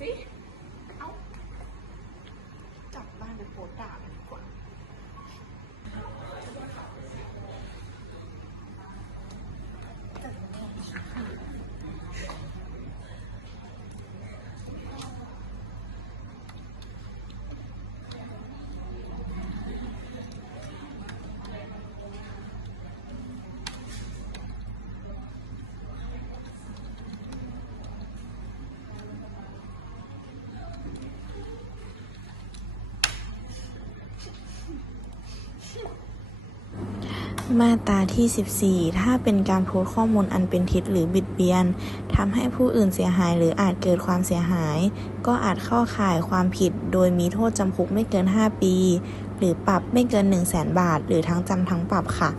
สิ เอ้า จับบ้านไปโผล่ด่า มันดีกว่าตราที่ 14 ถ้าเป็นการโพสต์ข้อมูลอันเป็นเท็จหรือบิดเบียนทำให้ผู้อื่นเสียหายหรืออาจเกิดความเสียหาย ก็อาจเข้าข่ายความผิด โดยมีโทษจำคุกไม่เกิน 5 ปี หรือปรับไม่เกิน 1 0 0 0 0แบาท หรือทั้งจำทั้งปรับค่ะ